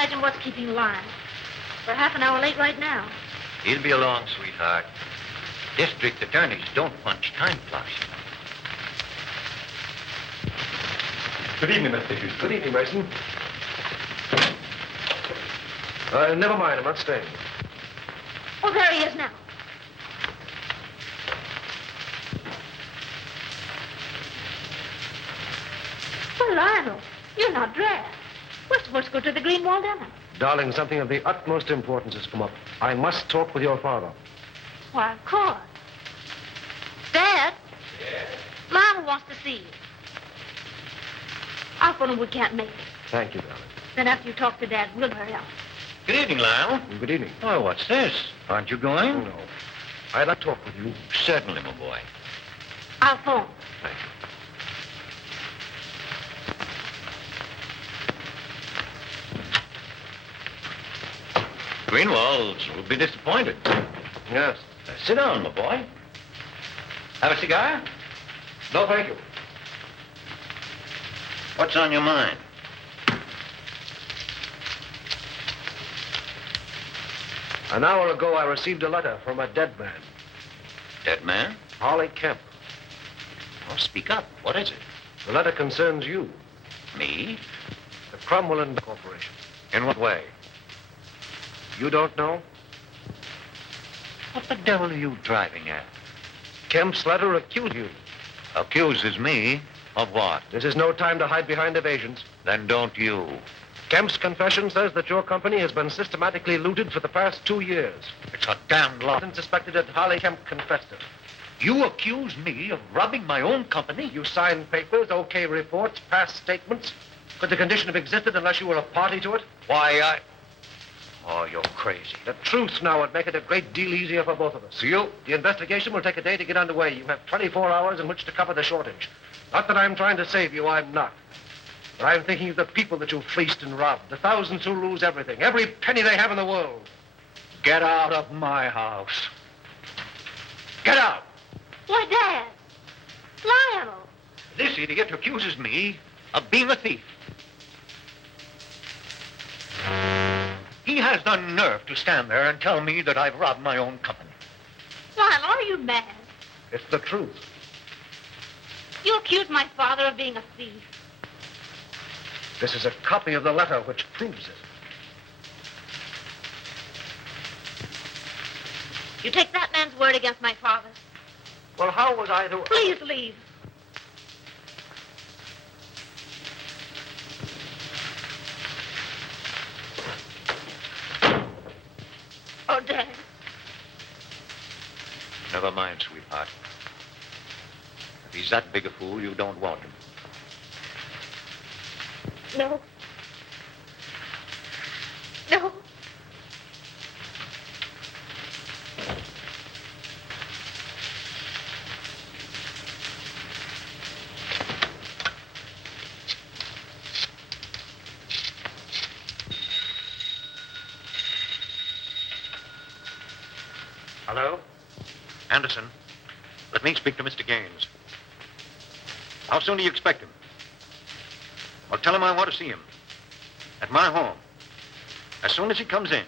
imagine what's keeping Lionel. We're half an hour late right now. He'll be along, sweetheart. District attorneys don't punch time clocks. Good evening, Mr. Houston. Good evening, Mason. Never mind. I'm not staying. Oh, there he is now. Well, Lionel, you're not dressed. We're supposed to go to the Green Wall dinner. Darling, something of the utmost importance has come up. I must talk with your father. Why, of course. Dad? Yes? Lionel wants to see you. I'll phone him we can't make it. Thank you, darling. Then after you talk to Dad, we'll hurry up. Good evening, Lionel. Good evening. Oh, what's this? Aren't you going? Oh, no. I'd like to talk with you. Certainly, my boy. I'll phone. Thank you. Greenwalds will be disappointed. Yes. Sit down, my boy. Have a cigar? No, thank you. What's on your mind? An hour ago, I received a letter from a dead man. Dead man? Harley Kemp. Oh, speak up. What is it? The letter concerns you. Me? The Cromwell and Corporation. In what way? You don't know? What the devil are you driving at? Kemp's letter accused you. Accuses me of what? This is no time to hide behind evasions. Then don't you. Kemp's confession says that your company has been systematically looted for the past 2 years. It's a damned lie. Suspected that Harley Kemp confessed it. You accuse me of robbing my own company? You signed papers, okay reports, past statements. Could the condition have existed unless you were a party to it? Why, Oh, you're crazy. The truth now would make it a great deal easier for both of us. The investigation will take a day to get underway. You have 24 hours in which to cover the shortage. Not that I'm trying to save you, I'm not. But I'm thinking of the people that you fleeced and robbed, the thousands who lose everything, every penny they have in the world. Get out of my house. Get out! Why, Dad. Lionel. This idiot accuses me of being a thief. He has the nerve to stand there and tell me that I've robbed my own company. Lionel, are you mad? It's the truth. You accuse my father of being a thief. This is a copy of the letter which proves it. You take that man's word against my father's. Well, how was I to... Please leave. Oh, Dad. Never mind, sweetheart. If he's that big a fool, you don't want him. No. No. Hello? Anderson, let me speak to Mr. Gaines. How soon do you expect him? Well, tell him I want to see him. At my home. As soon as he comes in.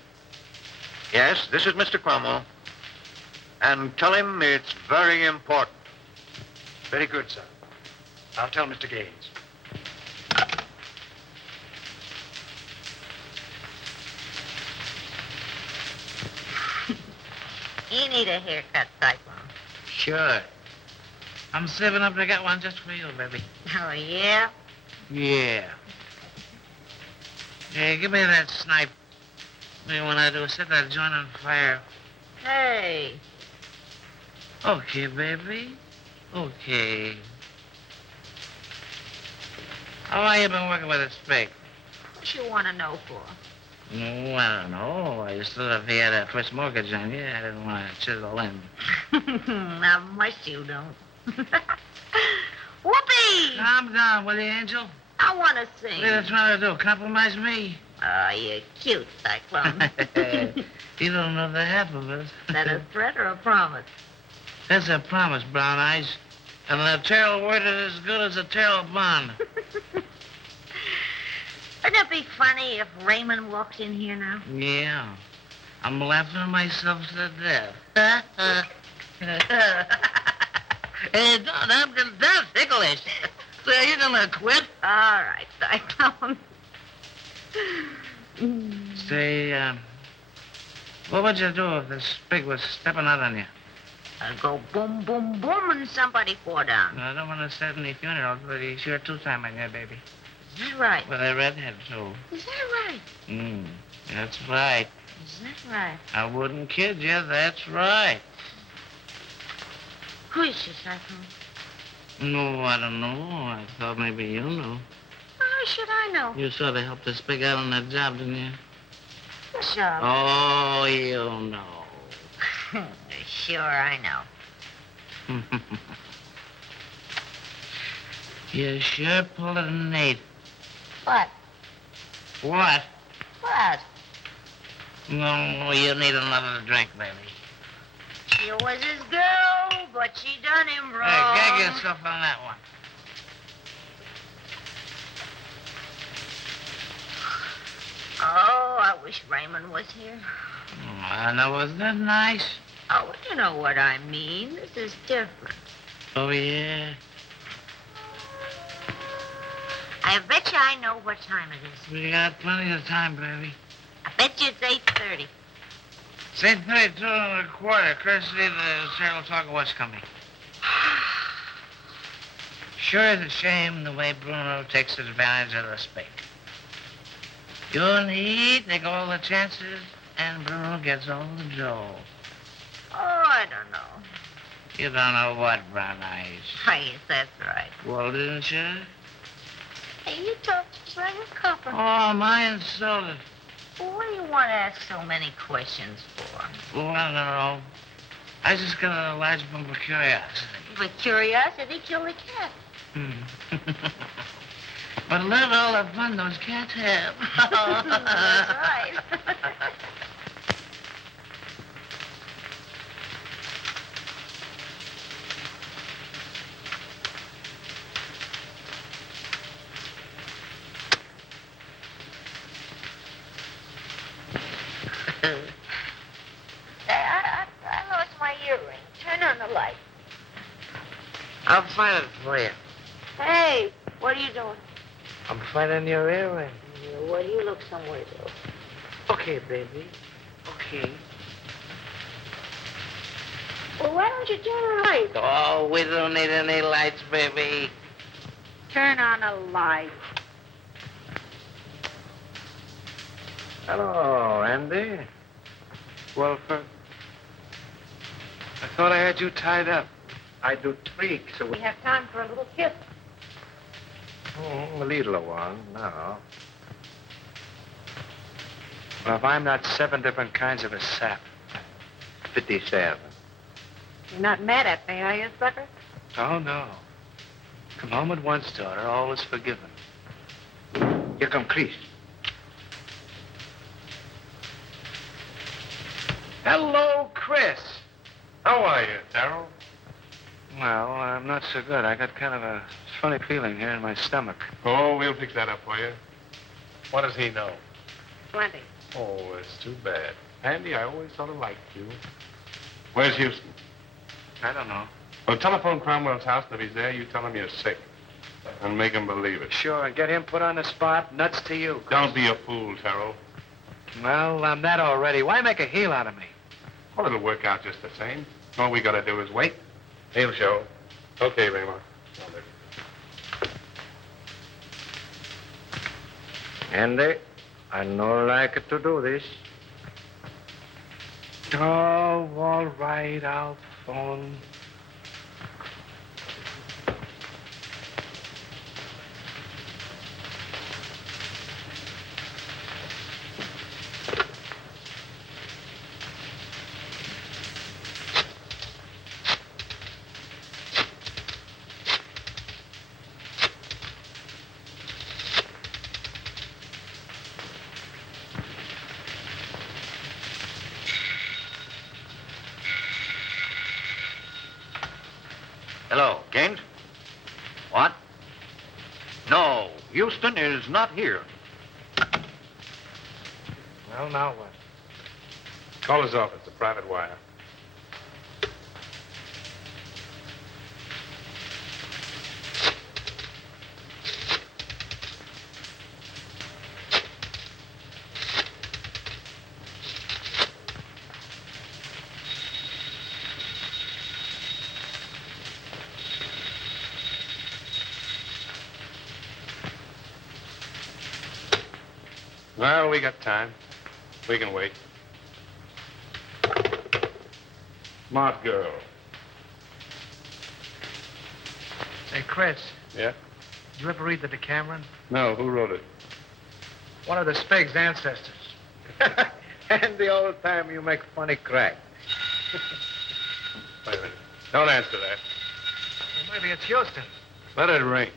Yes, this is Mr. Cromwell. And tell him it's very important. Very good, sir. I'll tell Mr. Gaines. You need a haircut, Cyclone. Sure. I'm saving up to get one just for you, baby. Oh, yeah? Yeah. Hey, give me that snipe. What do you want to do? Set that joint on fire. Hey. Okay, baby. Okay. How long you been working with a spade? What you want to know for? No, I don't know. I just thought if he had a first mortgage on you, I didn't want to chisel in. Not much you don't. Whoopee! Calm down, will you, Angel? I want to sing. What are you trying to do? Compromise me? Oh, you're cute, Cyclone. You don't know the half of it. That a threat or a promise? That's a promise, Brown Eyes. And the tail word is as good as a tail bond. Wouldn't it be funny if Raymond walked in here now? Yeah. I'm laughing myself to death. Hey, that's ticklish. So you gonna quit? All right, Cyclone. Say, what would you do if this pig was stepping out on you? I'd go boom, boom, boom, and somebody fall down. I don't want to start any funerals, but he's sure two-time on you, baby. Is that right? With a redhead, too. Is that right? That's right. Is that right? I wouldn't kid you. That's right. Who is she, Cyclone? No, I don't know. I thought maybe you knew. How should I know? You sort of helped us pig out on that job, didn't you? What job? Oh, you know. Sure, I know. You sure pulled it an 8. What? What? What? No, you need another drink, baby. She was his girl, but she done him wrong. Hey, gag yourself on that one. Oh, I wish Raymond was here. Now, was that nice? Oh, you know what I mean. This is different. Oh, yeah? I bet you I know what time it is. We got plenty of time, baby. I bet you it's 8:30. It's 8:32 and a quarter. Christy, the serial talker was coming. Sure is a shame the way Bruno takes advantage of the spake. You and he take all the chances, and Bruno gets all the dough. Oh, I don't know. You don't know what, Brown Eyes. Yes, that's right. Well, didn't you? Hey, you talk just like a copper. Oh, my insulted. Well, what do you want to ask so many questions for? Well, I don't know. I just got a large bump of curiosity. For curiosity, kill the cat. But look at all the fun those cats have. That's right. I lost my earring. Turn on the light. I'll find it for you. Hey, what are you doing? I'm finding your earring. Well, you look somewhere, though. Okay, baby. Okay. Well, why don't you turn on the light? Oh, we don't need any lights, baby. Turn on a light. Hello, Andy. Well, I thought I had you tied up. I do tweaks. We have time for a little kiss. A little one, no. Well, if I'm not 7 different kinds of a sap, 57. You're not mad at me, are you, sucker? Oh, no. Come home at once, daughter. All is forgiven. Here come Chris. Hello, Chris. How are you, Darrell? Well, I'm not so good. I got kind of a funny feeling here in my stomach. Oh, we'll fix that up for you. What does he know? Plenty. Oh, it's too bad. Andy, I always sort of liked you. Where's Houston? I don't know. Well, telephone Cromwell's house, and if he's there, you tell him you're sick. And make him believe it. Sure, and get him put on the spot. Nuts to you, Chris. Don't be a fool, Terrell. Well, I'm that already. Why make a heel out of me? Well, it'll work out just the same. All we gotta do is wait. He'll show. Okay, Raymond. Andy, I no like to do this. Oh, all right, I'll phone. Hello, Kent? What? No, Houston is not here. Well, now what? Call his office, a private wire. Well, we got time. We can wait. Smart girl. Hey, Chris, Yeah? did you ever read the Decameron? No, who wrote it? One of the Spig's ancestors. And the old time you make funny crack. Wait a minute. Don't answer that. Well, maybe it's Houston. Let it ring.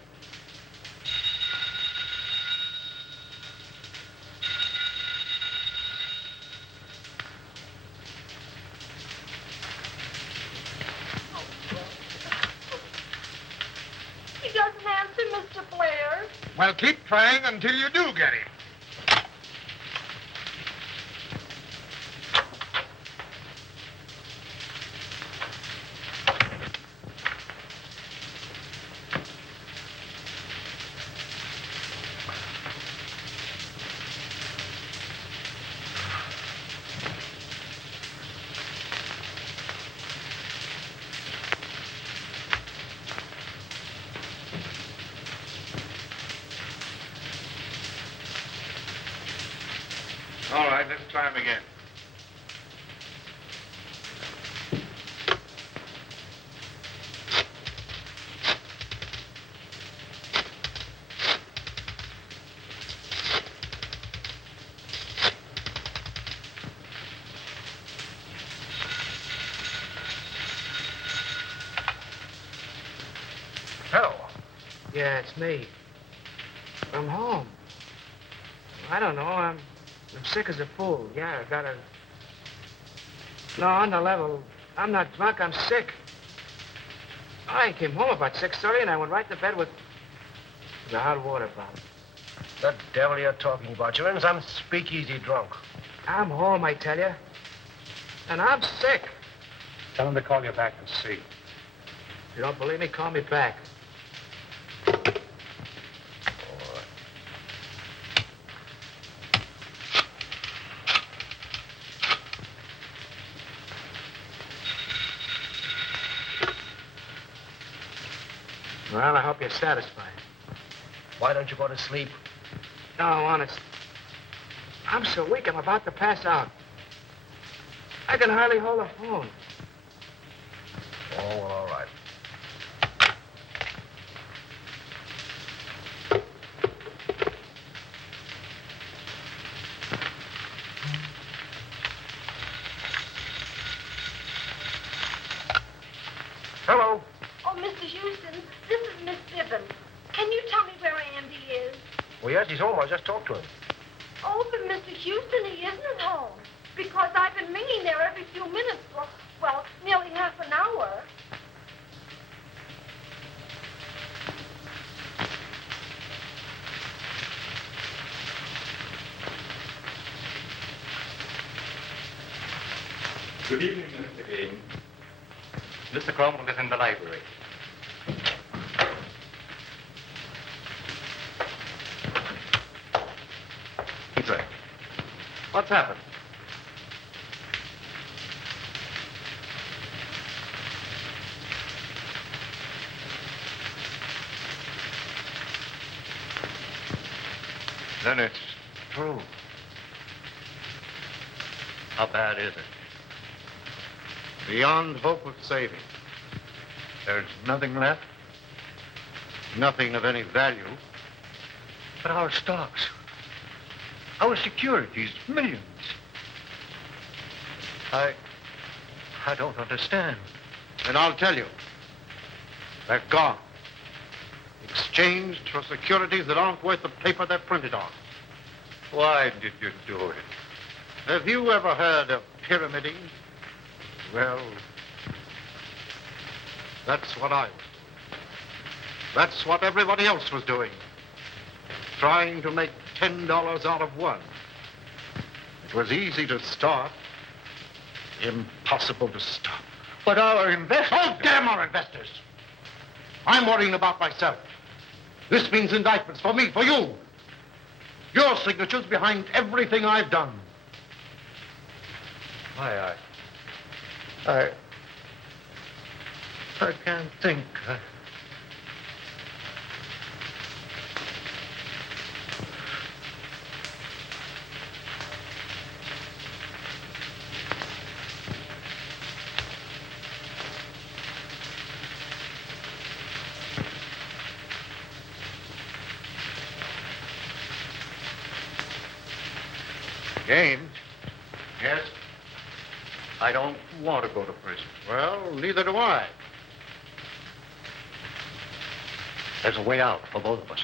He doesn't answer, Mr. Blair. Well, keep trying until you do get him. All right, let's try him again. Hello. Yeah, it's me. I'm home. I don't know. I'm sick as a fool. Yeah, I got a... No, on the level. I'm not drunk. I'm sick. I came home about 6:30 and I went right to bed with a hot water bottle. The devil you're talking about. You're in some speakeasy drunk. I'm home, I tell you. And I'm sick. Tell him to call you back and see. If you don't believe me, call me back. Well, I hope you're satisfied. Why don't you go to sleep? No, honest. I'm so weak, I'm about to pass out. I can hardly hold a phone. Oh, well, all right. Hello. Oh, Mr. Houston, this is Miss Bibbin. Can you tell me where Andy is? Well, yes, he's home. I just talked to him. Oh, but Mr. Houston, he isn't at home. Because I've been ringing there every few minutes for, well, nearly half an hour. Good evening, Mr. Gane. Mr. Cromwell is in the library. He's right. What's happened? Then it's true. How bad is it? Beyond hope of saving. There's nothing left. Nothing of any value. But our stocks, our securities, millions. I don't understand. And I'll tell you. They're gone. Exchanged for securities that aren't worth the paper they're printed on. Why did you do it? Have you ever heard of pyramiding? Well, that's what I was doing. That's what everybody else was doing. Trying to make $10 out of one. was easy to start, impossible to stop. But our investors... Oh, damn our investors! I'm worrying about myself. This means indictments for me, for you. Your signature's behind everything I've done. I can't think. James? Yes? I don't want to go to prison. Well, neither do I. There's a way out for both of us.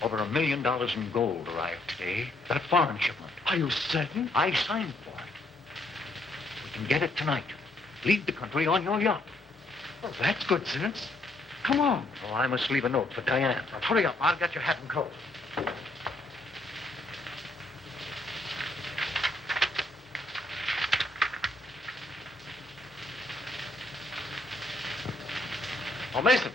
Over $1 million in gold arrived today. That foreign shipment. Are you certain? I signed for it. We can get it tonight. Leave the country on your yacht. Oh, that's good sense. Come on. Oh, I must leave a note for Diane. Now, hurry up. I'll get your hat and coat. Oh, Mason.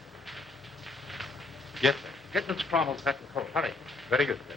Yes, sir. Get Miss Cromwell's hat and coat. Hurry. Very good, sir.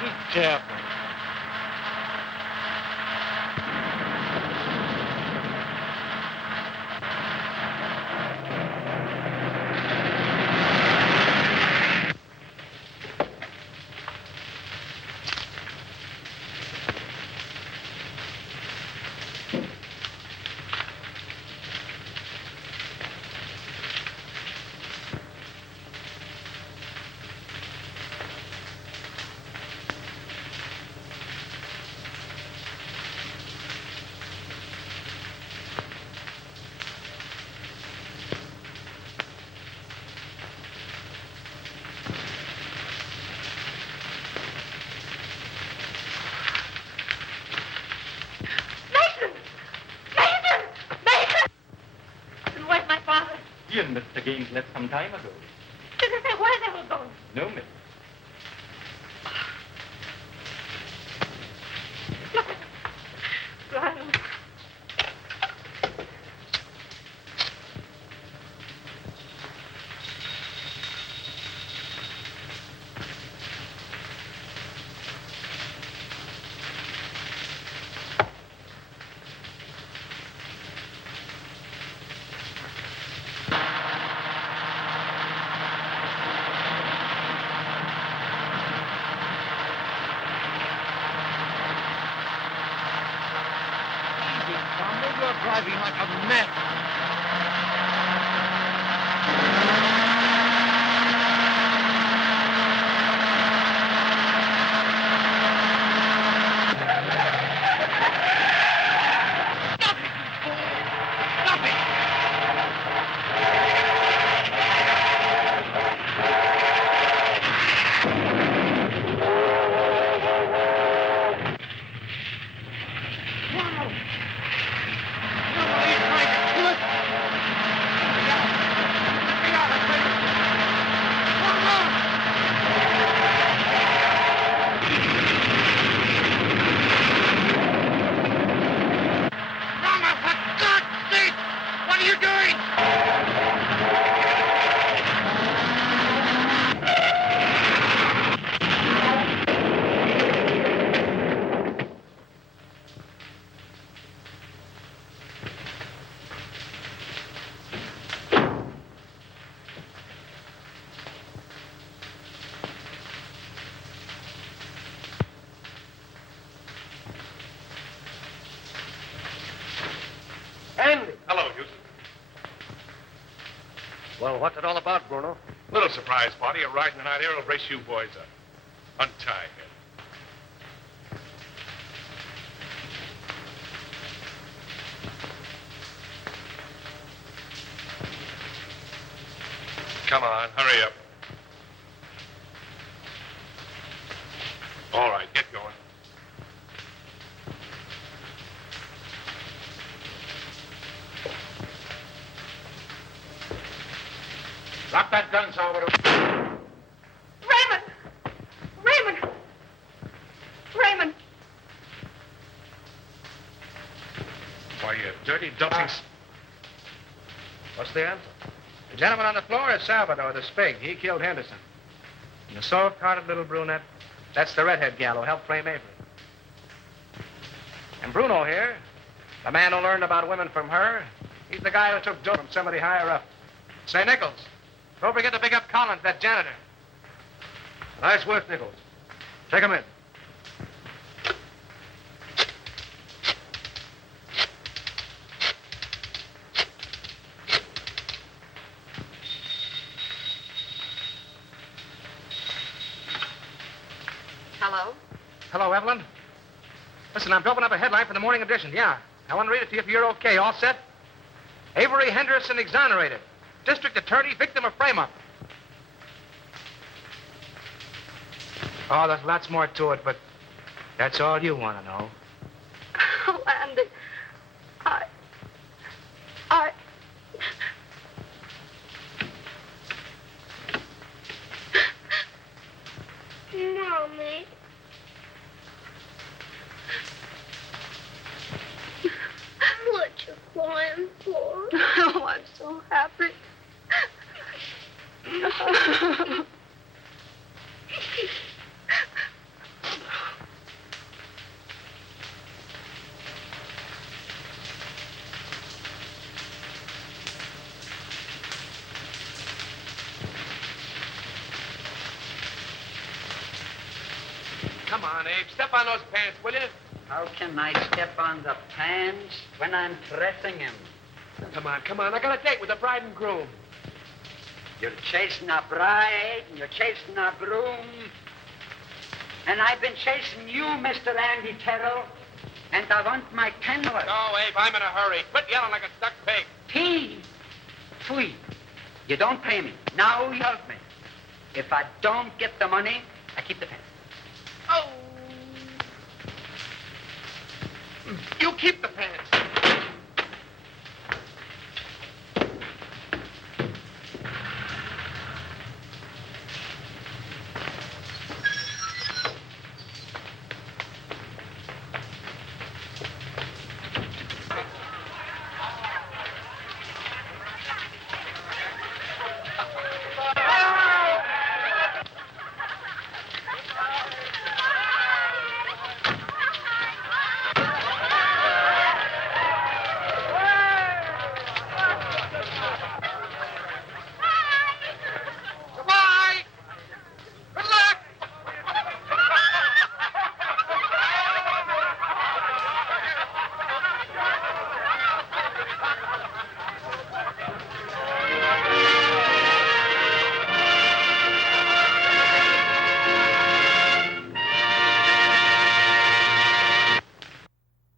Be careful. You and Mr. Gaines left some time ago. Did they say where they were going? No, miss. Ronald. You're driving like a mess. what's it all about, Bruno? Little surprise party. A ride in the night air will brace you boys up. Untie him. Come on, hurry up. All right, get going. Drop that gun, Salvador. Raymond! Raymond! Raymond! Why, you dirty, dopey... What's the answer? The gentleman on the floor is Salvador, the Spig. He killed Henderson. And the soft-hearted little brunette, that's the redhead gal who helped frame Avery. And Bruno here, the man who learned about women from her, he's the guy who took dope from somebody higher up. Say, Nichols, don't forget to pick up Collins, that janitor. Nice work, Nichols. Take him in. Hello? Hello, Evelyn. Listen, I'm doping up a headline for the morning edition. Yeah. I want to read it to you if you're okay. All set? Avery Henderson exonerated. District attorney, victim of frame-up. Oh, there's lots more to it, but that's all you want to know. Oh, Andy. I... Mommy. What you crying for? Oh, I'm so happy. Come on, Abe. Step on those pants, will you? How can I step on the pants when I'm dressing him? Come on. I got a date with the bride and groom. You're chasing a bride, and you're chasing a groom. And I've been chasing you, Mr. Andy Terrell. And I want my $10. No, Abe, I'm in a hurry. Quit yelling like a stuck pig. Pee. Pfui. You don't pay me. Now you help me. If I don't get the money, I keep the pants. Oh! You keep the pants.